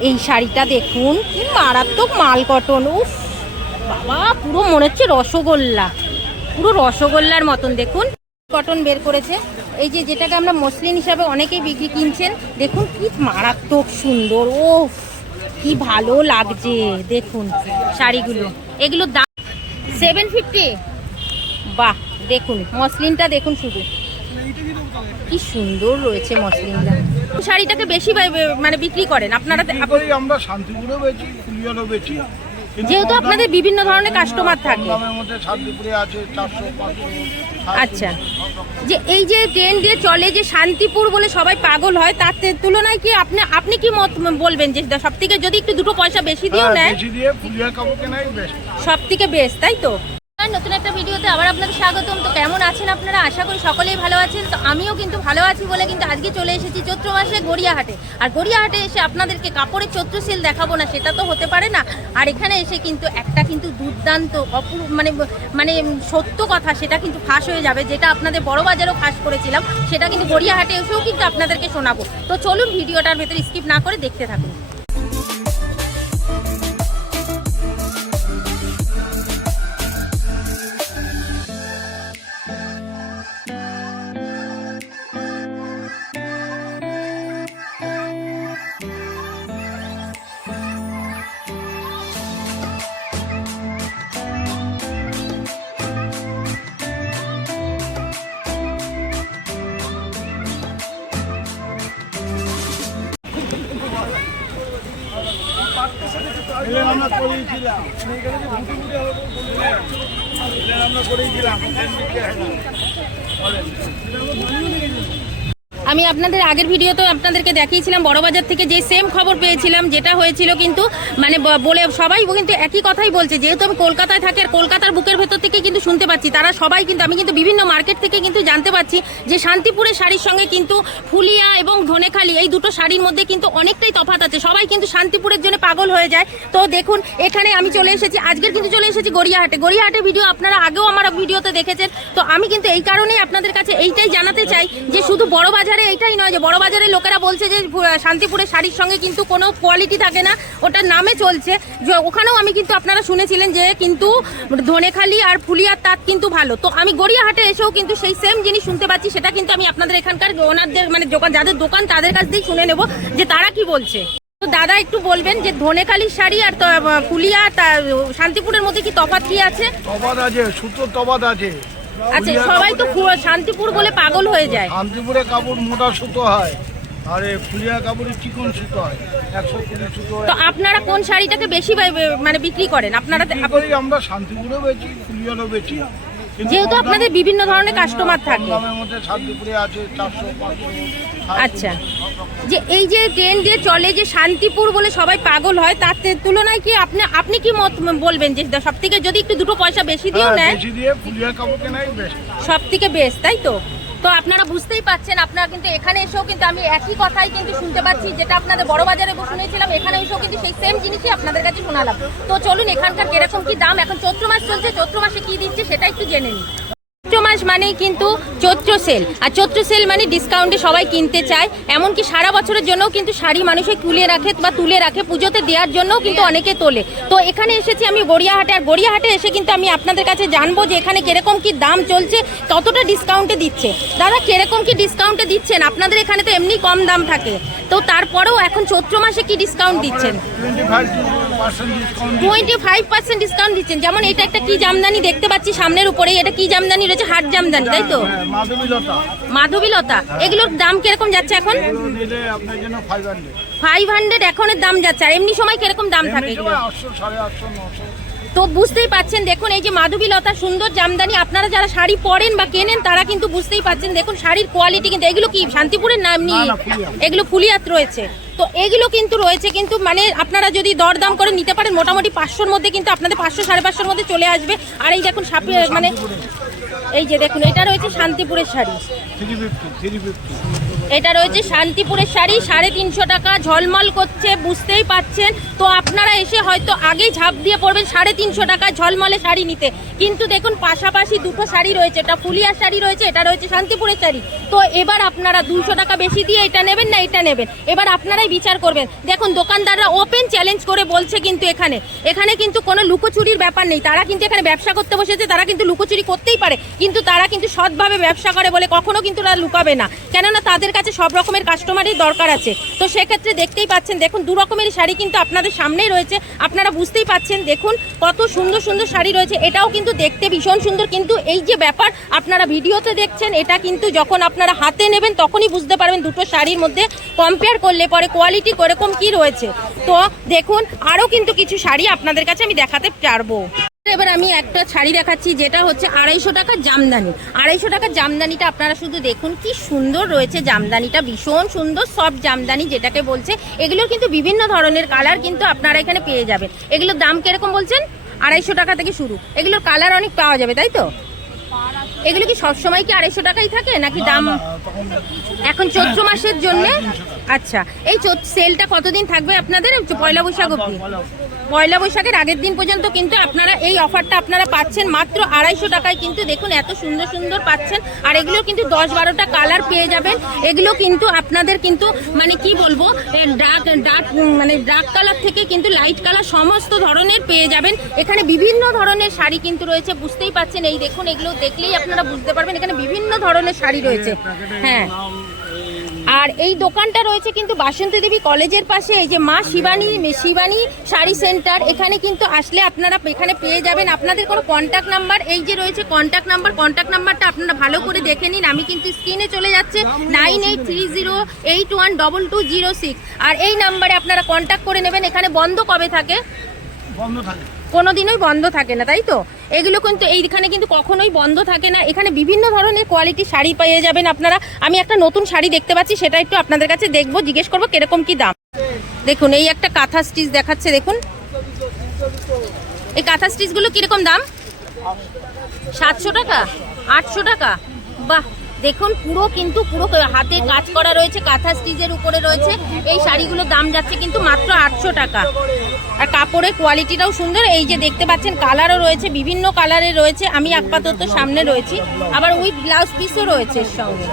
এই শাড়িটা দেখুন কি মারাত্মক মাল কটন। উফ বাবা, পুরো মনে হচ্ছে রসগোল্লা, পুরো রসগোল্লার মতন। দেখুন কটন বের করেছে, এই যে যেটাকে আমরা মসলিন হিসাবে অনেকেই বিক্রি কিনছেন। দেখুন কি মারাত্মক সুন্দর, ও কি ভালো লাগছে। দেখুন শাড়িগুলো, এগুলো দাম 750। বাহ, দেখুন মসলিনটা দেখুন, শুধু কি সুন্দর রয়েছে মসলিনটা। শাড়িটাকে বেশি মানে বিক্রি করেন আপনারা? আমরা শান্তিপুরেও বেচি, ফুলিয়ারও বেচি। যেহেতু আপনাদের বিভিন্ন ধরনের কাস্টমার থাকে। শান্তিপুরে আছে 400-500। আচ্ছা, যে এই যে ট্রেন দিয়ে চলে যে শান্তিপুর বলে সবাই পাগল হয়, তার তুলনায় কি আপনি কি মত বলবেন যে সব থেকে যদি একটু দুটো পয়সা বেশি দিয়েও নেয়, বেশি দিয়ে ফুলিয়ার কাপড় কেনাই বেস্ট, সব থেকে বেস্ট, তাই তো? নতুন একটা ভিডিওতে আবার আপনাদের স্বাগতম। তো কেমন আছেন আপনারা? আশা করি সকলেই ভালো আছেন। তো আমিও কিন্তু ভালো আছি বলে কিন্তু আজকে চলে এসেছি চৈত্র মাসে গড়িয়াহাটে। আর গড়িয়াহাটে এসে আপনাদেরকে কাপড়ের চৈত্র সেল দেখাবো না, সেটা তো হতে পারে না। আর এখানে এসে কিন্তু একটা কিন্তু দুর্দান্ত মানে সত্য কথা, সেটা কিন্তু ফাঁস হয়ে যাবে, যেটা আপনাদের বড় বাজারও ফাঁস করেছিলাম, সেটা কিন্তু গড়িয়াহাটে এসেও কিন্তু আপনাদেরকে শোনাবো। তো চলুন ভিডিওটার ভেতরে স্কিপ না করে দেখতে থাকুন। আমরা করেছিলাম। আমি আপনাদের আগের ভিডিওতে আপনাদেরকে দেখিয়েছিলাম বড়বাজার থেকে যে সেম খবর পেয়েছিলাম, যেটা হয়েছিল কিন্তু মানে বলে সবাই কিন্তু একই কথাই বলছে। যেহেতু আমি কলকাতায় থাকি আর কলকাতার বুকের ভেতর থেকে কিন্তু শুনতে পাচ্ছি, তারা সবাই কিন্তু, আমি কিন্তু বিভিন্ন মার্কেট থেকে কিন্তু জানতে পাচ্ছি যে শান্তিপুরের শাড়ির সঙ্গে কিন্তু ফুলিয়া এবং ধনেখালি এই দুটো শাড়ির মধ্যে কিন্তু অনেকটাই তফাৎ আছে। সবাই কিন্তু শান্তিপুরের জন্য পাগল হয়ে যায়। তো দেখুন এখানে আমি চলে এসেছি, আজকের কিন্তু চলে এসেছি গড়িয়াহাটে। গড়িয়াহাটে ভিডিও আপনারা আগেও আমার ভিডিওতে দেখেছেন। তো আমি কিন্তু এই কারণেই আপনাদের কাছে এইটাই জানাতে চাই যে শুধু বড় বাজার এইটাই নয়, যে বড় বাজারের লোকেরা বলছে যে শান্তিপুরের শাড়ির সঙ্গে কিন্তু কোনো কোয়ালিটি থাকে না, ওটার নামে চলছে। ওখানেও আমি কিন্তু আপনারা শুনেছিলেন যে কিন্তু ধনেখালি আর ফুলিয়ার তাঁত কিন্তু ভালো। তো আমি গড়িয়াহাটে এসেও কিন্তু সেই সেম জিনিস শুনতে পাচ্ছি। সেটা কিন্তু আমি আপনাদের এখানকার ওনারদের মানে যাদের দোকান তাদের কাছ দিয়েই শুনে নেব যে তারা কি বলছে। তো দাদা একটু বলবেন যে ধনেখালির শাড়ি আর ফুলিয়া শান্তিপুরের মধ্যে কি তফাৎ কি আছে? তফাৎ আছে, সুতোর তফাৎ আছে। আচ্ছা, সবাই তো শান্তিপুর বলে পাগল হয়ে যায়। শান্তিপুরে কাপড় মোটা সুতো হয়, আর ফুলিয়া কাপড়ে চিকন সুতো হয়, 120 সুতো হয়। তো আপনারা কোন শাড়িটাকে বেশি মানে বিক্রি করেন আপনারা? আমরা শান্তিপুরেও বেচি, ফুলিয়ারও বেচি। যেহেতু আপনাদের বিভিন্ন ধরনের কাস্টমার থাকে। শান্তিপুরে আছে 400-500। আচ্ছা, যে এই যে ট্রেন দিয়ে চলে যে শান্তিপুর বলে সবাই পাগল হয়, তার তুলনায় কি আপনি কি মত বলবেন যে সব থেকে যদি একটু দুটো পয়সা বেশি দিয়েও নেয়, বেশি দিয়ে ফুলিয়ার কাপড় কেনাই বেস্ট, সব থেকে বেস্ট, তাই তো? তো আপনারা বুঝতেই পাচ্ছেন, আপনারা কিন্তু এখানে এসেও কিন্তু আমি একই কথাই কিন্তু শুনতে পাচ্ছি, যেটা আপনাদের বড় বাজারে শুনেছিলাম, এখানে এসেও কিন্তু সেই সেম জিনিসই আপনাদের কাছে শোনালাম। তো চলুন এখানকার কিরকম কি দাম, এখন চৈত্র মাস চলছে, চৈত্র মাসে কি দিচ্ছে সেটা একটু জেনে নিই। চৈত্র মাস মানেই কিন্তু চৈত্র সেল, আর চৈত্র সেল মানে ডিসকাউন্টে সবাই কিনতে চায়। এমনকি সারা বছরের জন্যও কিন্তু শাড়ি মানুষে তুলে রাখে পুজোতে দেওয়ার জন্যও কিন্তু অনেকে তোলে। তো এখানে এসেছি আমি গড়িয়াহাটে, আর গড়িয়াহাটে এসে কিন্তু আমি আপনাদের কাছে জানবো যে এখানে কিরকম কি দাম চলছে, কতটা ডিসকাউন্টে দিচ্ছে। দাদা কিরকম কি ডিসকাউন্টে দিচ্ছেন? আপনাদের এখানে তো এমনি কম দাম থাকে, তো তারপরেও এখন চৈত্র মাসে কি ডিসকাউন্ট দিচ্ছেন? 25% ডিসকাউন্ট দিচ্ছেন। যেমন এটা একটা কি জামদানি দেখতে পাচ্ছি সামনের উপরে, এটা কি জামদানি রয়েছে? হাট জামদানি, তাই তো? মাধবীলতা। এগুলোর দাম কিরকম যাচ্ছে এখন? 500 এখনের দাম যাচ্ছে। আর এমনি সময় কিরকম দাম থাকে? 800, 850, 900। তো বুঝতেই পাচ্ছেন, দেখুন এই যে মাধবীলতা সুন্দর জামদানি, আপনারা যারা শাড়ি পরেন বা কেনেন তারা কিন্তু বুঝতেই পাচ্ছেন। দেখুন শাড়ির কোয়ালিটি কিন্তু, এগুলো কি শান্তিপুরের না এমনি? এগুলো ফুলিয়াত রয়েছে। তো এগুলো কিন্তু রয়েছে, কিন্তু মানে আপনারা যদি দরদাম করে নিতে পারেন মোটামুটি 500-র মধ্যে কিন্তু আপনাদের 500-550-র মধ্যে চলে আসবে। আর এই দেখুন মানে এই যে দেখুন এটা রয়েছে শান্তিপুরের শাড়ি, 350। এটা রয়েছে শান্তিপুরের শাড়ি, 350 টাকা, ঝলমল করছে, বুঝতেই পাচ্ছেন। তো আপনারা এসে হয়তো আগেই ঝাঁপ দিয়ে পড়বেন 350 টাকা ঝলমলে শাড়ি নিতে, কিন্তু দেখুন পাশাপাশি দুটো শাড়ি রয়েছে, এটা ফুলিয়ার শাড়ি রয়েছে, এটা রয়েছে শান্তিপুরের শাড়ি। তো এবার আপনারা 200 টাকা বেশি দিয়ে এটা নেবেন না এটা নেবেন, এবার আপনারাই বিচার করবেন। দেখুন দোকানদাররা ওপেন চ্যালেঞ্জ করে বলছে কিন্তু এখানে কিন্তু কোনো লুকোচুরির ব্যাপার নেই। তারা কিন্তু এখানে ব্যবসা করতে বসেছে, তারা কিন্তু লুকোচুরি করতেই পারে, কিন্তু তারা কিন্তু সৎভাবে ব্যবসা করে বলে কখনো কিন্তু তারা লুকাবে না, কেননা তাদের কাছে সব রকমের কাস্টমারই দরকার আছে। তো সেক্ষেত্রে দেখতেই পাচ্ছেন, দেখুন দু রকমেরই শাড়ি কিন্তু আপনাদের সামনেই রয়েছে, আপনারা বুঝতেই পাচ্ছেন। দেখুন কত সুন্দর সুন্দর শাড়ি রয়েছে, এটাও কিন্তু দেখতে ভীষণ সুন্দর। কিন্তু এই যে ব্যাপার আপনারা ভিডিওতে দেখছেন, এটা কিন্তু যখন আপনারা হাতে নেবেন তখনই বুঝতে পারবেন দুটো শাড়ির মধ্যে কম্পেয়ার করলে পরে কোয়ালিটি কিরকম কি রয়েছে। তো দেখুন আরও কিন্তু কিছু শাড়ি আপনাদের কাছে আমি দেখাতে পারবো। এবার আমি একটা শাড়ি দেখাচ্ছি, যেটা হচ্ছে 250 টাকার জামদানি। 250 টাকার জামদানিটা আপনারা শুধু দেখুন কি সুন্দর রয়েছে, জামদানিটা ভীষণ সুন্দর, সফট জামদানি যেটাকে বলছে। এগুলোর কিন্তু বিভিন্ন ধরনের কালার কিন্তু আপনারা এখানে পেয়ে যাবেন। এগুলোর দাম কিরকম বলছেন? 250 টাকা থেকে শুরু। এগুলোর কালার অনেক পাওয়া যাবে, তাই তো? এগুলো কি সবসময় কি 250 টাকাই থাকে নাকি দাম এখন চৈত্র মাসের জন্য? আচ্ছা, এই সেলটা কতদিন থাকবে আপনাদের? পয়লা বৈশাখ অবধি। পয়লা বৈশাখের আগের দিন পর্যন্ত কিন্তু আপনারা এই অফারটা আপনারা পাচ্ছেন মাত্র 250 টাকায়। কিন্তু দেখুন এত সুন্দর সুন্দর পাচ্ছেন, আর এগুলো কিন্তু 10-12টা কালার পেয়ে যাবেন। এগুলো কিন্তু আপনাদের কিন্তু মানে কি বলবো, ডার্ক কালার থেকে কিন্তু লাইট কালার সমস্ত ধরনের পেয়ে যাবেন। এখানে বিভিন্ন ধরনের শাড়ি কিন্তু রয়েছে, বুঝতেই পাচ্ছেন। এই দেখুন, এগুলো দেখলেই আপনারা বুঝতে পারবেন এখানে বিভিন্ন ধরনের শাড়ি রয়েছে। হ্যাঁ, আর এই দোকানটা রয়েছে কিন্তু বাসন্তী দেবী কলেজের পাশে, এই যে মা শিবানী শাড়ি সেন্টার। এখানে কিন্তু আসলে আপনারা এখানে পেয়ে যাবেন। আপনাদের কোনো কন্ট্যাক্ট নাম্বার এই যে রয়েছে, কন্ট্যাক্ট নাম্বারটা আপনারা ভালো করে দেখে নিন। আমি কিন্তু স্ক্রিনে চলে যাচ্ছে 9830812206, আর এই নাম্বারে আপনারা কন্ট্যাক্ট করে নেবেন। এখানে বন্ধ কবে থাকে? বন্ধ থাকে, কোনোদিনই বন্ধ থাকে না, তাই তো? এগুলো কিন্তু এইখানে কিন্তু কখনোই বন্ধ থাকে না। এখানে বিভিন্ন ধরনের কোয়ালিটির শাড়ি পেয়ে যাবেন আপনারা। আমি একটা নতুন শাড়ি দেখতে পাচ্ছি, সেটা একটু আপনাদের কাছে দেখবো, জিজ্ঞেস করবো কিরকম কি দাম। দেখুন এই একটা কাঁথা স্টিচ দেখাচ্ছে, দেখুন এই কাঁথা স্টিচগুলো কিরকম দাম? 700 টাকা, 800 টাকা। বাহ, দেখুন পুরো হাতে কাজ করা রয়েছে, কাঁথা স্টিচের উপরে রয়েছে। এই শাড়িগুলোর দাম যাচ্ছে কিন্তু মাত্র 800 টাকা। আর কাপড়ের কোয়ালিটিটাও সুন্দর। এই যে দেখতে পাচ্ছেন কালারও রয়েছে, বিভিন্ন কালারের রয়েছে। আমি আপাতত সামনে রয়েছি, আবার উইথ ব্লাউজ পিসও রয়েছে এর সঙ্গে,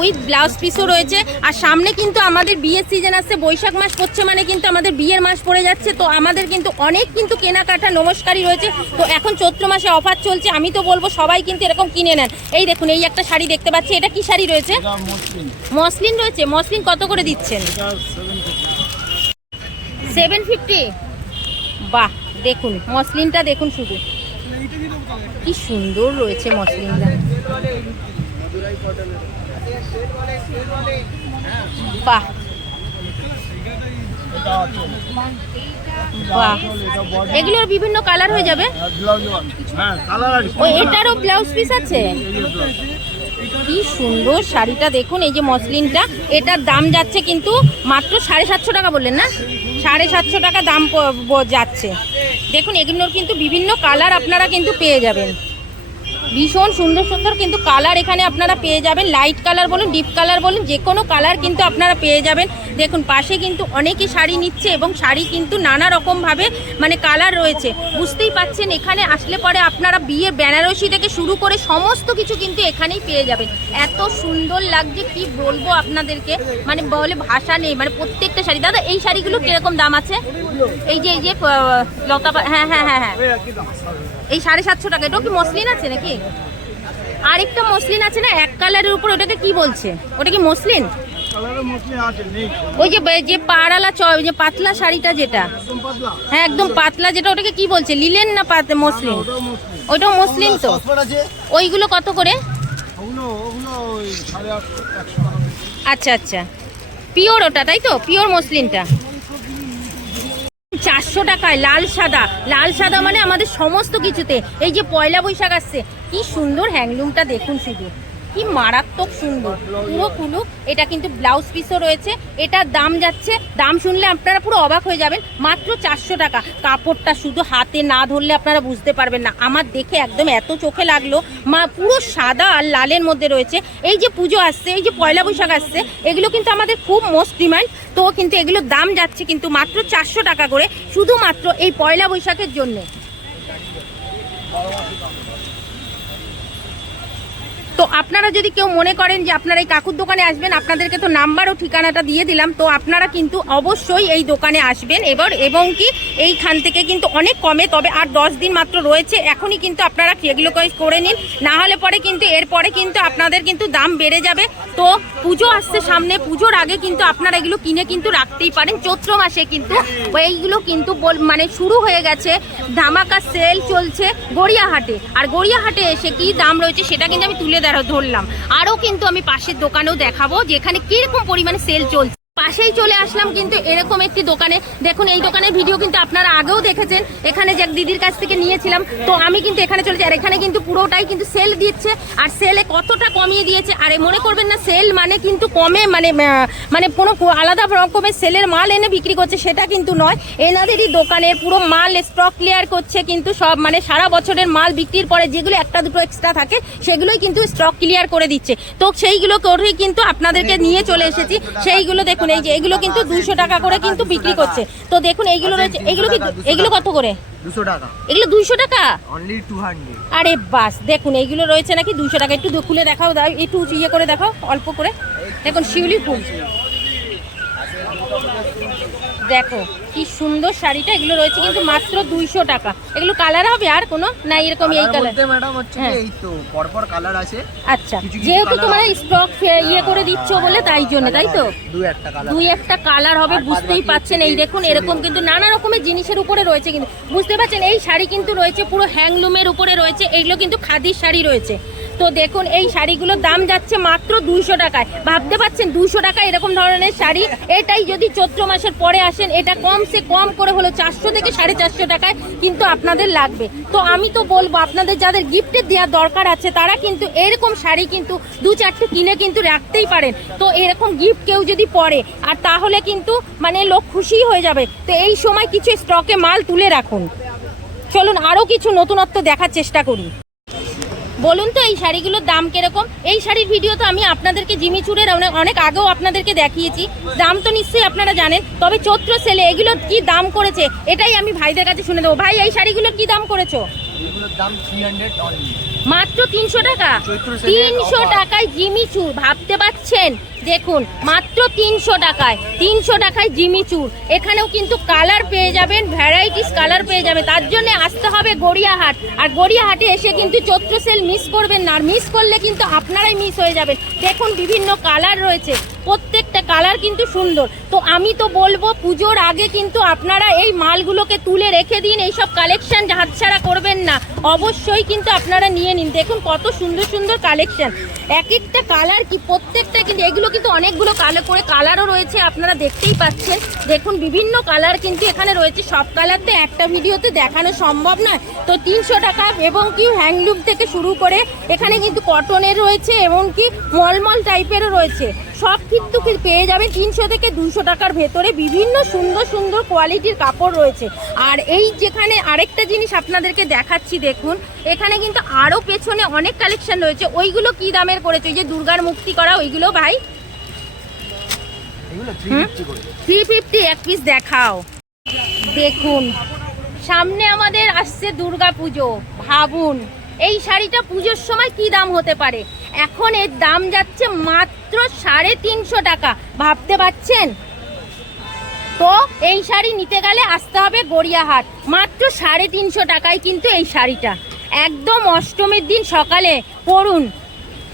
উইথ ব্লাউজ পিসও রয়েছে। আর সামনে কিন্তু আমাদের বিয়ের সিজন আসছে, বৈশাখ মাস পড়ছে মানে কিন্তু আমাদের বিয়ের মাস পড়ে যাচ্ছে। তো আমাদের কিন্তু অনেক কিন্তু কেনাকাটা নমস্কারই রয়েছে। তো এখন চৈত্র মাসে অফার চলছে, আমি তো বলবো সবাই কিন্তু এরকম কিনে নেন। এই দেখুন এই একটা শাড়ি দেখতে পাচ্ছি, এটা কি শাড়ি রয়েছে? মসলিন রয়েছে। মসলিন কত করে দিচ্ছেন? 750। বাহ, দেখুন মসলিনটা দেখুন, শুধু কি সুন্দর রয়েছে মসলিনটা। বাহ বাহ, এগুলোর বিভিন্ন কালার হয়ে যাবে। ও এটারও ব্লাউজ পিস আছে। কি সুন্দর শাড়িটা দেখুন, এই যে মসলিনটা, এটার দাম যাচ্ছে কিন্তু মাত্র 750 টাকা বললেন না? 750 টাকা দাম যাচ্ছে। দেখুন এগুলোর কিন্তু বিভিন্ন কালার আপনারা কিন্তু পেয়ে যাবেন, ভীষণ সুন্দর সুন্দর কিন্তু কালার এখানে আপনারা পেয়ে যাবেন। লাইট কালার বলুন, ডিপ কালার বলুন, যে কোনো কালার কিন্তু আপনারা পেয়ে যাবেন। দেখুন পাশে কিন্তু অনেকেই শাড়ি নিচ্ছে, এবং শাড়ি কিন্তু নানা রকমভাবে মানে কালার রয়েছে, বুঝতেই পাচ্ছেন। এখানে আসলে পরে আপনারা বিয়ের বেনারসি থেকে শুরু করে সমস্ত কিছু কিন্তু এখানেই পেয়ে যাবেন। এত সুন্দর লাগছে কি বলবো আপনাদেরকে, মানে বলে ভাষা নেই, মানে প্রত্যেকটা শাড়ি। দাদা এই শাড়িগুলো কিরকম দাম আছে? এই যে লতা, হ্যাঁ হ্যাঁ হ্যাঁ হ্যাঁ, এই 750 টাকা। এটাও কি মসলিন আছে নাকি? আরেকটা মসলিন আছে না এক কালারের উপর, ওটাকে কি বলছে? ওটা কি মসলিন? ওই যে পাড়ালা যে পাতলা শাড়িটা যেটা, হ্যাঁ একদম পাতলা যেটা, ওটাকে কি বলছে? লিলেন না মসলিন? ওইটাও মসলিন। তো ওইগুলো কত করে? আচ্ছা আচ্ছা, পিওর ওটা, তাই তো? পিওর মসলিনটা 400 টাকায়। লাল সাদা মানে আমাদের সমস্ত কিছুতে। এই যে পয়লা বৈশাখ আসছে, কি সুন্দর হ্যান্ডলুমটা দেখুন শুধু, কি মারাত্মক সুন্দর পুরো কুলুপ। এটা কিন্তু ব্লাউজ পিসও রয়েছে। এটার দাম যাচ্ছে, দাম শুনলে আপনারা পুরো অবাক হয়ে যাবেন, মাত্র 400 টাকা। কাপড়টা শুধু হাতে না ধরলে আপনারা বুঝতে পারবেন না। আমার দেখে একদম এত চোখে লাগলো, মা পুরো সাদা আর লালের মধ্যে রয়েছে। এই যে পুজো আসছে, এই যে পয়লা বৈশাখ আসছে, এগুলো কিন্তু আমাদের খুব মোস্ট ডিমান্ড। তো কিন্তু এগুলোর দাম যাচ্ছে কিন্তু মাত্র 400 টাকা করে, শুধুমাত্র এই পয়লা বৈশাখের জন্য। তো আপনারা যদি কেউ মনে করেন যে আপনারা এই কাকুর দোকানে আসবেন, আপনাদেরকে তো নাম্বার ও ঠিকানাটা দিয়ে দিলাম, তো আপনারা কিন্তু অবশ্যই এই দোকানে আসবেন এবং কি এইখান থেকে কিন্তু অনেক কমে, তবে আর 10 দিন মাত্র রয়েছে, এখনই কিন্তু আপনারা এগুলো করে নিন, না হলে পরে কিন্তু এরপরে কিন্তু আপনাদের কিন্তু দাম বেড়ে যাবে। তো পুজো আসছে সামনে, পুজোর আগে কিন্তু আপনারা এগুলো কিনে কিন্তু রাখতেই পারেন। চৈত্র মাসে কিন্তু এইগুলো কিন্তু মানে শুরু হয়ে গেছে, ধামাকা সেল চলছে গড়িয়াহাটে। আর গড়িয়াহাটে এসে কি দাম রয়েছে সেটা কিন্তু আমি তুলে ধরলাম। আরও কিন্তু আমি পাশের দোকানেও দেখাবো যেখানে কিরকম পরিমাণে সেল চলছে। পাশেই চলে আসলাম কিন্তু এরকম একটি দোকানে। দেখুন এই দোকানের ভিডিও কিন্তু আপনারা আগেও দেখেছেন, এখানে যে দিদির কাছ থেকে নিয়েছিলাম। তো আমি কিন্তু এখানে চলেছি, আর এখানে কিন্তু পুরোটাই কিন্তু সেল দিচ্ছে। আর সেলে কতটা কমিয়ে দিয়েছে, আরে মনে করবেন না সেল মানে কিন্তু কমে মানে কোনো আলাদা রকমের সেলের মাল এনে বিক্রি করছে, সেটা কিন্তু নয়। এনাদেরই দোকানের পুরো মাল স্টক ক্লিয়ার করছে কিন্তু সব, মানে সারা বছরের মাল বিক্রির পরে যেগুলো একটা দুটো এক্সট্রা থাকে সেগুলোই কিন্তু স্টক ক্লিয়ার করে দিচ্ছে। তো সেইগুলো করেই কিন্তু আপনাদেরকে নিয়ে চলে এসেছি। সেইগুলো দেখুন, এই যে এগুলো কিন্তু 200 টাকা করে কিন্তু বিক্রি করছে। তো দেখুন এইগুলো রয়েছে, এগুলো কত করে? 200 টাকা। এগুলো 200 টাকা অনলি 200। আরে বাস, দেখুন এইগুলো রয়েছে নাকি 200 টাকা। একটু খুলে দেখাও, একটু ইয়ে করে দেখাও অল্প করে। দেখুন শিউলি ফুল, দেখো কি সুন্দর শাড়িটা। এগুলো রয়েছে কিন্তু মাত্র 200 টাকা। এগুলো কালার হবে আর কোনো না এরকম এই কালার? ম্যাডাম হচ্ছে এই তো পরপর কালার আছে। আচ্ছা, যেহেতু তোমরা স্টক ইয়ে করে দিচ্ছ বলে তাই জন্য, তাই তো? দুই একটা কালার হবে, বুঝতেই পাচ্ছেন। এই দেখুন এরকম কিন্তু নানা রকমের জিনিসের উপরে রয়েছে কিন্তু, বুঝতে পারছেন। এই শাড়ি কিন্তু রয়েছে পুরো হ্যান্ডলুমের উপরে রয়েছে, এইগুলো কিন্তু খাদির শাড়ি রয়েছে। তো দেখুন এই শাড়িগুলোর দাম যাচ্ছে মাত্র 200 টাকায়। ভাবতে পারছেন 200 টাকা এরকম ধরনের শাড়ি? এটাই যদি চৈত্র মাসের পরে আসেন, এটা কমসে কম করে হলো 400 থেকে 450 টাকায় কিন্তু আপনাদের লাগবে। তো আমি তো বলবো আপনাদের যাদের গিফটে দেওয়ার দরকার আছে তারা কিন্তু এরকম শাড়ি কিন্তু 2-4টে কিনে কিন্তু রাখতেই পারেন। তো এরকম গিফট কেউ যদি পরে আর তাহলে কিন্তু মানে লোক খুশি হয়ে যাবে। তো এই সময় কিছু স্টকে মাল তুলে রাখুন। চলুন আরও কিছু নতুনত্ব দেখার চেষ্টা করি। বলুন তো এই শাড়িগুলোর দাম কিরকম? এই শাড়ির ভিডিও তো আমি আপনাদেরকে জিমিচুরের অনেক আগেও আপনাদেরকে দেখিয়েছি, দাম তো নিশ্চয়ই আপনারা জানেন। তবে চৈত্র সেলে এগুলোর কি দাম করেছে এটাই আমি ভাইদের কাছে শুনে দেবো। ভাই এই শাড়িগুলোর কি দাম করেছো? এগুলোর দাম 300 অনলি। মাত্র 300 টাকা? 300 টাকায় জিমিচুর, ভাবতে পাচ্ছেন? দেখুন মাত্র 300 টাকায়, 300 টাকায় জিমিচুর। এখানেও কিন্তু কালার পেয়ে যাবেন, ভ্যারাইটিস কালার পেয়ে যাবেন। তার জন্য আসতে হবে গড়িয়াহাট। আর গড়িয়াহাটে এসে কিন্তু চৈত্র সেল মিস করবেন না, আর মিস করলে কিন্তু আপনারাই মিস হয়ে যাবেন। দেখুন বিভিন্ন কালার রয়েছে, প্রত্যেকটা কালার কিন্তু সুন্দর। তো আমি তো বলবো পুজোর আগে কিন্তু আপনারা এই মালগুলোকে তুলে রেখে দিন, এইসব কালেকশন হাতছাড়া করবেন না, অবশ্যই কিন্তু আপনারা নিয়ে নিন। দেখুন কত সুন্দর সুন্দর কালেকশন, এক একটা কালার কি প্রত্যেকটা কিন্তু, এগুলো কিন্তু অনেকগুলো কালার করে কালারও রয়েছে, আপনারা দেখতেই পাচ্ছেন। দেখুন বিভিন্ন কালার কিন্তু এখানে রয়েছে, সব কালার তো একটা ভিডিওতে দেখানো সম্ভব নয়। তো 300 টাকা এবং কি হ্যান্ডলুম থেকে শুরু করে এখানে কিন্তু কটনের রয়েছে এবং কি মলমল টাইপেরও রয়েছে, সব কিন্তু পেয়ে যাবেন 300 থেকে 200 টাকার ভেতরে। বিভিন্ন সুন্দর সুন্দর কোয়ালিটির কাপড় রয়েছে। আর এই যেখানে আরেকটা জিনিস আপনাদেরকে দেখাচ্ছি, দেখুন এখানে কিন্তু আরও পেছনে অনেক কালেকশন রয়েছে। ওইগুলো কি দামের করেছে? ওই যে দুর্গার মুক্তি করা ওইগুলো ভাই? এগুলো 350 করে। 350 এক পিস দেখাও। দেখুন সামনে আমাদের আসছে দুর্গা পুজো, ভাবুন এই শাড়িটা পুজোর সময় কি দাম হতে পারে। এখন এর দাম যাচ্ছে মাত্র 350 টাকা, ভাবতে পারছেন? তো এই শাড়ি নিতে গেলে আসতে হবে গড়িয়াহাট। মাত্র 350 টাকায় কিন্তু এই শাড়িটা, একদম অষ্টমীর দিন সকালে পরুন,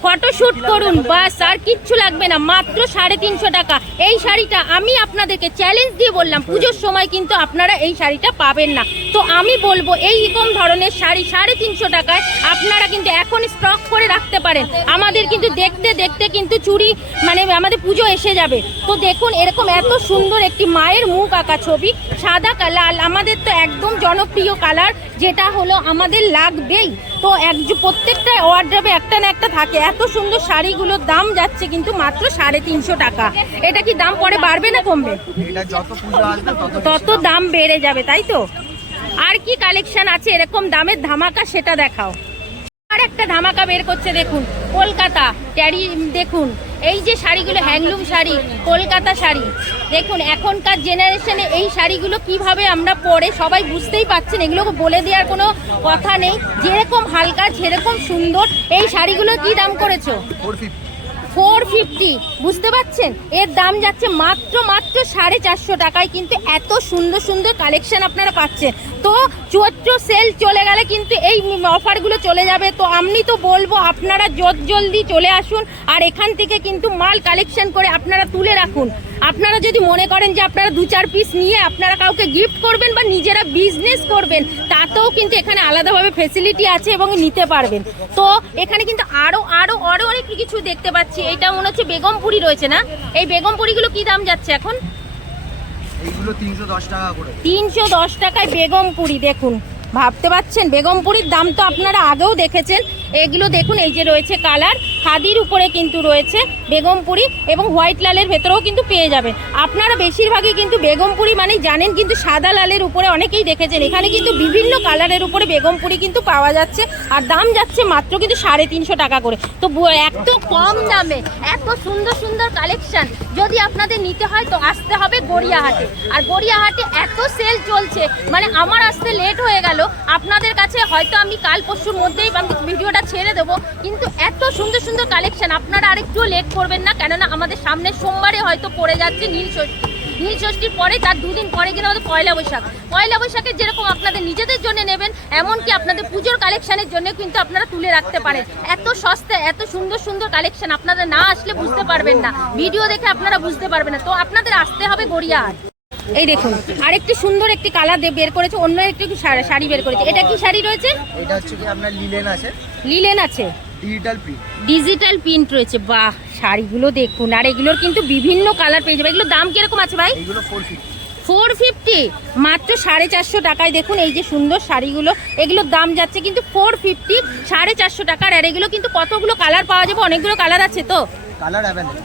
ফটোশুট করুন, বাস আর কিচ্ছু লাগবে না। মাত্র 350 টাকা এই শাড়িটা। আমি আপনাদেরকে চ্যালেঞ্জ দিয়ে বললাম পুজোর সময় কিন্তু আপনারা এই শাড়িটা পাবেন না। তো তো আমি বলবো এই রকম ধরনের শাড়ি 350 টাকায় আপনারা কিন্তু এখন স্টক করে রাখতে পারেন। আমাদের কিন্তু দেখতে দেখতে কিন্তু চুড়ি মানে আমাদের পুজো এসে যাবে। তো দেখুন এরকম এত সুন্দর একটি মায়ের মুখ আঁকা ছবি, সাদা লাল, আমাদের তো একদম জনপ্রিয় কালার, যেটা হলো আমাদের লাগবেই। তো প্রত্যেকটা ওয়ার্ড্রবে একটা না একটা থাকে। এত সুন্দর শাড়িগুলোর দাম যাচ্ছে কিন্তু মাত্র 350 টাকা। এটা কি দাম পরে বাড়বে না কমবে? এটা যত পুজো আসবে তত দাম বেড়ে যাবে, তাই তো? আর কি কালেকশন আছে এরকম দামের ধামাকা সেটা দেখাও। আর একটা ধামাকা বের করছে দেখুন, কলকাতা ট্যারি। দেখুন এই যে শাড়িগুলো হ্যান্ডলুম শাড়ি, কলকাতা শাড়ি। দেখুন এখনকার জেনারেশনে এই শাড়িগুলো কিভাবে আমরা পরে সবাই বুঝতেই পাচ্ছেন, এগুলো বলে দেওয়ার কোনো কথা নেই। যেরকম হালকা যেরকম সুন্দর, এই শাড়িগুলো কি দাম করেছো? 450। বুঝতে পারছেন, এর দাম যাচ্ছে মাত্র 450 টাকায়। কিন্তু এত সুন্দর সুন্দর কালেকশন আপনারা পাচ্ছেন। তো চৈত্র সেল চলে গেলে কিন্তু এই অফারগুলো চলে যাবে। তো আমি তো বলবো আপনারা জলদি চলে আসুন আর এখান থেকে কিন্তু মাল কালেকশন করে আপনারা তুলে রাখুন। আপনারা যদি মনে করেন যে আপনারা 2-4 পিস নিয়ে আপনারা কাউকে গিফট করবেন বা নিজেরা বিজনেস করবেন, তাতেও কিন্তু এখানে আলাদাভাবে ফেসিলিটি আছে এবং নিতে পারবেন। তো এখানে কিন্তু আরো অনেক কিছু দেখতে পাচ্ছি। এটা মনে হচ্ছে বেগমপুরি রয়েছে না? এই বেগমপুরিগুলো কি দাম যাচ্ছে এখন? এইগুলো 310 টাকা করে। 310 টাকায় বেগমপুরি। দেখুন ভাবতে পারছেন, বেগমপুরির দাম তো আপনারা আগেও দেখেছেন। এগুলো দেখুন, এই যে রয়েছে কালার, খাদির উপরে কিন্তু রয়েছে বেগমপুরি এবং হোয়াইট লালের ভেতরেও কিন্তু পেয়ে যাবেন। আপনারা বেশিরভাগই কিন্তু বেগমপুরি মানে জানেন, কিন্তু সাদা লালের উপরে অনেকেই দেখেছেন। এখানে কিন্তু বিভিন্ন কালারের উপরে বেগমপুরি কিন্তু পাওয়া যাচ্ছে আর দাম যাচ্ছে মাত্র কিন্তু 350 টাকা করে। তো এত কম দামে এত সুন্দর সুন্দর কালেকশন যদি আপনাদের নিতে হয় তো আসতে হবে গড়িয়াহাটে। আর গড়িয়াহাটে এত সেল চলছে, মানে আমার আসতে লেট হয়ে গেল। আপনাদের কাছে হয়তো আমি কাল পরশুর মধ্যেই ভিডিওটা ছেড়ে দেবো, কিন্তু এত সুন্দর সুন্দর কালেকশন আপনারা আরেকটু লেট করবেন না, কেননা আমাদের সামনের সোমবারে হয়তো পড়ে যাচ্ছে নীলষষ্ঠীর পরে, তার 2 দিন পরে কিন্তু আমাদের পয়লা বৈশাখ। পয়লা বৈশাখে যেরকম আপনাদের নিজেদের জন্য নেবেন, এমনকি আপনাদের পুজোর কালেকশনের জন্য কিন্তু আপনারা তুলে রাখতে পারেন। এত সস্তা এত সুন্দর সুন্দর কালেকশন আপনারা না আসলে বুঝতে পারবেন না, ভিডিও দেখে আপনারা বুঝতে পারবেন না। তো আপনাদের আসতে হবে গড়িয়াহাট। এই দেখুন আরেকটি সুন্দর একটি কালার বের করেছে, অন্য একটি শাড়ি বের করেছে। এটা কি শাড়ি রয়েছে? এটা হচ্ছে কি আপনার লিলেন আছে। লিলেন আছে, ডিজিটাল প্রিন্ট রয়েছে। বাহ, শাড়িগুলো দেখুন। আর এগুলোর কিন্তু বিভিন্ন কালার পেয়ে যাবে। এগুলোর দাম কিরকম আছে ভাই? এগুলো 450, মাত্র 450 টাকায়। দেখুন এই যে সুন্দর শাড়িগুলো, এগুলোর দাম যাচ্ছে কিন্তু 450, 450 টাকার। আর এগুলো কিন্তু কতগুলো কালার পাওয়া যাবে, অনেকগুলো কালার আছে। তো কালার অ্যাভেলেবল,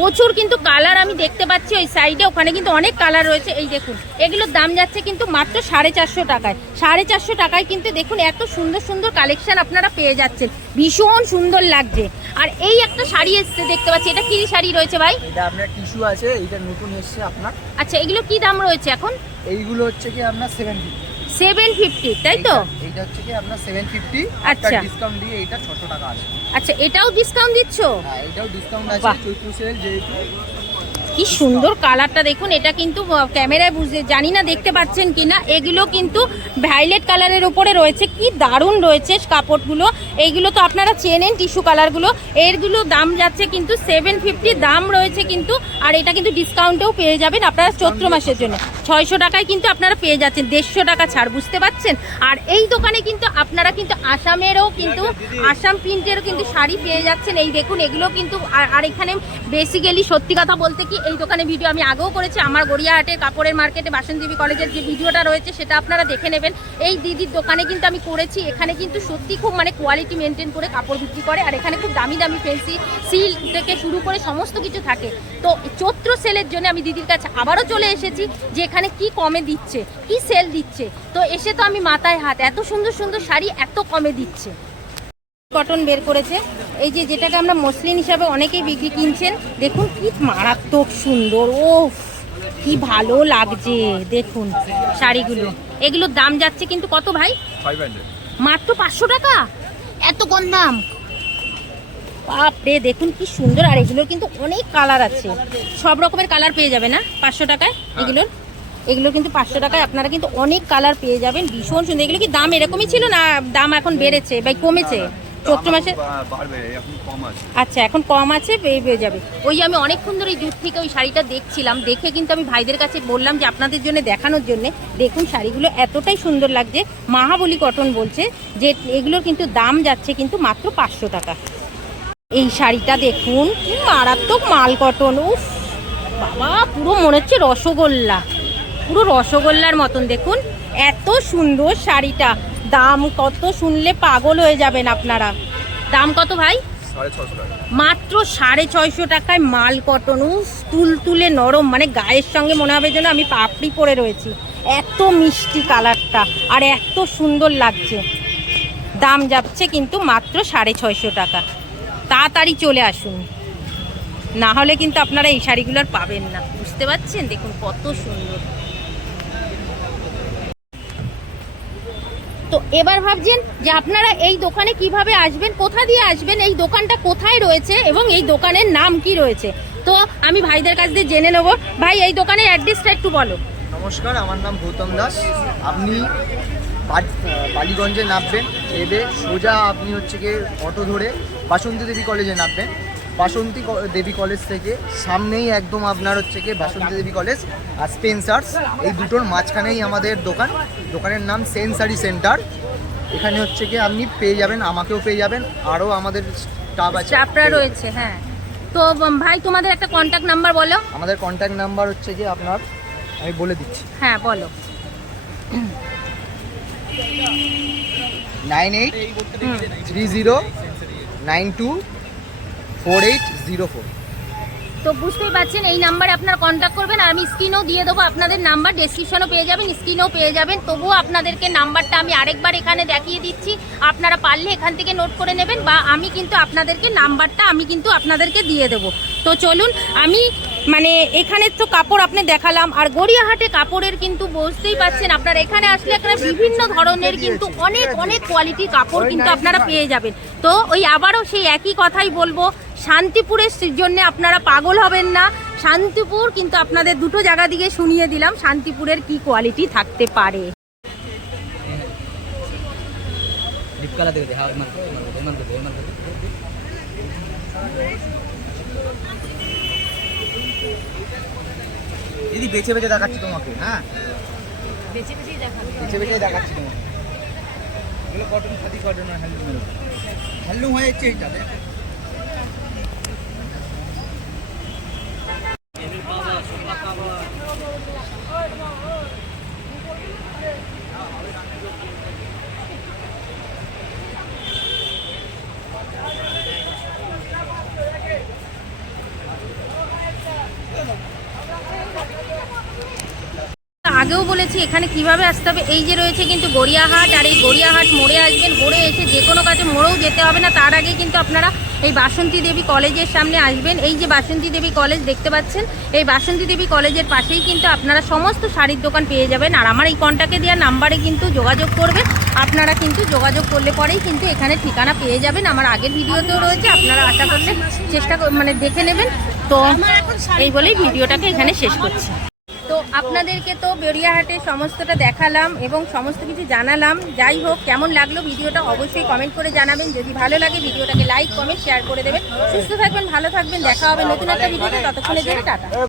প্রচুর কিন্তু কালার আমি দেখতে পাচ্ছি ওই সাইডে, ওখানে কিন্তু অনেক কালার রয়েছে। এই দেখুন এগুলোর দাম যাচ্ছে কিন্তু মাত্র 450 টাকায়। 450 টাকায় কিন্তু দেখুন এত সুন্দর সুন্দর কালেকশন আপনারা পেয়ে যাচ্ছেন, ভীষণ সুন্দর লাগছে। আর এই একটা শাড়ি এসছে দেখতে পাচ্ছি, এটা কি শাড়ি রয়েছে ভাই? এটা আপনার টিস্যু আছে, এটা নতুন এসছে আপনার। আচ্ছা, এগুলো কি দাম রয়েছে এখন? এইগুলো হচ্ছে কি আপনার 750, তাই তো? এইটা হচ্ছে কি আপনার 750, আচ্ছা ডিসকাউন্ট দিয়ে এটা 600 টাকা আছে। আচ্ছা, এটাও ডিসকাউন্ট দিচ্ছ? হ্যাঁ, এটাও ডিসকাউন্ট আছে, বাহ। চৈত্র সেল যেহেতু। কি সুন্দর কালারটা দেখুন। এটা কিন্তু ক্যামেরায় বুঝতে জানি না দেখতে পাচ্ছেন কিনা, এগুলো কিন্তু ভায়োলেট কালারের উপরে রয়েছে। কি দারুণ রয়েছে কাপড়গুলো। এইগুলো তো আপনারা চেনেন টিস্যু কালারগুলো। এরগুলো দাম যাচ্ছে কিন্তু 750 দাম রয়েছে কিন্তু। আর এটা কিন্তু ডিসকাউন্টেও পেয়ে যাবেন আপনারা চৈত্র মাসের জন্য। 600 টাকায় কিন্তু আপনারা পেয়ে যাচ্ছেন, 150 টাকা ছাড়। বুঝতে পারছেন? আর এই দোকানে কিন্তু আপনারা কিন্তু আসামেরও কিন্তু আসাম প্রিন্টেরও কিন্তু শাড়ি পেয়ে যাচ্ছেন। এই দেখুন এগুলো কিন্তু। আর এখানে বেসিক্যালি সত্যি কথা বলতে কি, এই দোকানে ভিডিও আমি আগেও করেছি। আমার গড়িয়াহাটের কাপড়ের মার্কেটে বাসনদেবী কলেজের যে ভিডিওটা রয়েছে সেটা আপনারা দেখে নেবেন। এই দিদির দোকানে কিন্তু আমি করেছি। এখানে কিন্তু সত্যি খুব মানে কোয়ালিটি মেনটেন করে কাপড় বিক্রি করে। আর এখানে খুব দামি দামি ফেন্সি সিল থেকে শুরু করে সমস্ত কিছু থাকে। তো চৈত্র সেলের জন্য আমি দিদির কাছে আবারও চলে এসেছি যে এখানে কি কমে দিচ্ছে, কি সেল দিচ্ছে। তো এসে তো আমি মাথায় হাত, এত সুন্দর সুন্দর শাড়ি এত কমে দিচ্ছে। কটন বের করেছে, এই যে যেটাকে আমরা মসলিন হিসাবে অনেকেই বিক্রি কিনছেন। দেখুন কি মারাত্মক সুন্দর, ও কি ভালো লাগছে। দেখুন শাড়িগুলো, এগুলোর দাম যাচ্ছে কিন্তু কত ভাই? 500, মাত্র 500 টাকা, এত কম দাম? বাপরে, দেখুন কি সুন্দর। আর এগুলোর কিন্তু অনেক কালার আছে, সব রকমের কালার পেয়ে যাবে না 500 টাকায়। এগুলো কিন্তু 500 টাকায় আপনারা কিন্তু অনেক কালার পেয়ে যাবেন, ভীষণ সুন্দর। এগুলো কি দাম এরকমই ছিল না দাম এখন বেড়েছে বা কমেছে? চৈত্র মাসে বাড়বে, এখন কম আছে। আচ্ছা, এখন কম আছে, পেয়ে যাবে। ওই আমি অনেকক্ষণ ধরে এই দূর থেকে ওই শাড়িটা দেখছিলাম, দেখে কিন্তু আমি ভাইদের কাছে বললাম যে আপনাদের জন্য দেখানোর জন্য। দেখুন শাড়িগুলো এতটাই সুন্দর লাগছে, মহাবলী কটন বলছে যে এগুলোর কিন্তু দাম যাচ্ছে কিন্তু মাত্র 500 টাকা। এই শাড়িটা দেখুন, কি মারাত্মক মাল কটন, উফ বাবা, পুরো মনে হচ্ছে রসগোল্লা, পুরো রসগোল্লার মতন। দেখুন এত সুন্দর শাড়িটা, দাম কত শুনলে পাগল হয়ে যাবেন আপনারা। দাম কত ভাই? 650 টাকা। মাত্র 650 টাকায় মাল কটন, উফ তুলতুলে নরম, মানে গায়ের সঙ্গে মনে হবে যেন আমি পাপড়ি পরে রয়েছি, এত মিষ্টি কালারটা আর এত সুন্দর লাগছে। দাম যাচ্ছে কিন্তু মাত্র 650 টাকা। তাড়াতাড়ি চলে আসুন, না হলে কিন্তু আপনারা এই শাড়িগুলো আর পাবেন না। বুঝতে পারছেন, দেখুন কত সুন্দর। তো এবার ভাবছেন যে আপনারা এই দোকানে কিভাবে আসবেন, কোথা দিয়ে আসবেন, এই দোকানটা কোথায় রয়েছে এবং এই দোকানের নাম কি রয়েছে। তো আমি ভাইদের কাছ দিয়ে জেনে নেব। ভাই, এই দোকানের অ্যাড্রেসটা একটু বলো। নমস্কার, আমার নাম গৌতম দাস। আপনি বালিগঞ্জে নামবেন, এবে সোজা আপনি হচ্ছে গিয়ে অটো ধরে বাসন্তী দেবী কলেজে নামবেন। বাসন্তী দেবী কলেজ থেকে সামনেই একদম আপনার হচ্ছে গিয়ে বাসন্তী দেবী কলেজ আর স্পেন্সার্স, এই দুটোর মাঝখানেই আমাদের দোকান। দোকানের নাম সেন্সারি সেন্টার। এখানে হচ্ছে গিয়ে আপনি পেয়ে যাবেন, আমাকেও পেয়ে যাবেন, আরও আমাদের স্টাফ আছে, স্টাফরা রয়েছে। হ্যাঁ, তো ভাই তোমাদের একটা কন্ট্যাক্ট নাম্বার বলো। আমাদের কন্ট্যাক্ট নাম্বার হচ্ছে গিয়ে আপনার, আমি বলে দিচ্ছি, হ্যাঁ বলো। 9830924804। তো বুঝতেই পারছেন, এই নাম্বারে আপনারা কন্ট্যাক্ট করবেন, আর আমি স্ক্রিনেও দিয়ে দেবো আপনাদের নাম্বার, ডেসক্রিপশনও পেয়ে যাবেন, স্ক্রিনেও পেয়ে যাবেন। তবুও আপনাদেরকে নাম্বারটা আমি আরেকবার এখানে দেখিয়ে দিচ্ছি, আপনারা পারলে এখান থেকে নোট করে নেবেন, বা আমি কিন্তু আপনাদেরকে নাম্বারটা আমি কিন্তু আপনাদেরকে দিয়ে দেবো। তো চলুন, আমি মানে এখানে তো কাপড় আপনি দেখালাম, আর গড়িয়াহাটে কাপড়ের কিন্তু বুঝতেই পারছেন আপনারা এখানে আসলে আপনারা বিভিন্ন ধরনের কিন্তু অনেক অনেক কোয়ালিটির কাপড় কিন্তু আপনারা পেয়ে যাবেন। তো ওই আবারও সেই একই কথাই বলবো, শান্তিপুরের জন্য আপনারা পাগল হবেন না। শান্তিপুর কিন্তু আপনাদের দুটো জায়গা দিকে শুনিয়ে দিলাম শান্তিপুরের কি কোয়ালিটি থাকতে পারে। দিদি বেছে বেছে দেখাচ্ছি তোমাকে, হ্যাঁ বেছে বেছে দেখাচ্ছি তোমাকে। এগুলো কটন, খাদি কটন আর হ্যান্ডলুম, হ্যান্ডলুম হয়ে যাচ্ছে এইটা। আগেও বলেছি এখানে কিভাবে আসতে হবে। এই যে রয়েছে কিন্তু গড়িয়াহাট, আর এই গড়িয়াহাট মোড়ে আসবেন, মোড়ে এসে যে কোনো কাজে মোড়েও যেতে হবে না, তার আগে কিন্তু আপনারা এই বাসন্তী দেবী কলেজের সামনে আসবেন। এই যে বাসন্তী দেবী কলেজ দেখতে পাচ্ছেন, এই বাসন্তী দেবী কলেজের পাশেই কিন্তু আপনারা সমস্ত শাড়ির দোকান পেয়ে যাবেন। আর আমার এই কন্ট্যাক্টে দেওয়া নাম্বারে কিন্তু যোগাযোগ করবেন, আপনারা কিন্তু যোগাযোগ করলে পরেই কিন্তু এখানে ঠিকানা পেয়ে যাবেন। আমার আগের ভিডিওতেও রয়েছে, আপনারা আশা করলে মানে দেখে নেবেন। তো এই বলেই ভিডিওটাকে এখানে শেষ করছি। তো আপনাদেরকে তো গড়িয়াহাটে সমস্তটা দেখালাম এবং সমস্ত কিছু জানালাম। যাই হোক, কেমন লাগলো ভিডিওটা অবশ্যই কমেন্ট করে জানাবেন। যদি ভালো লাগে ভিডিওটাকে লাইক, কমেন্ট, শেয়ার করে দেবেন। সুস্থ থাকবেন, ভালো থাকবেন, দেখা হবে নতুন একটা ভিডিওতে। ততক্ষণের জন্য টাটা।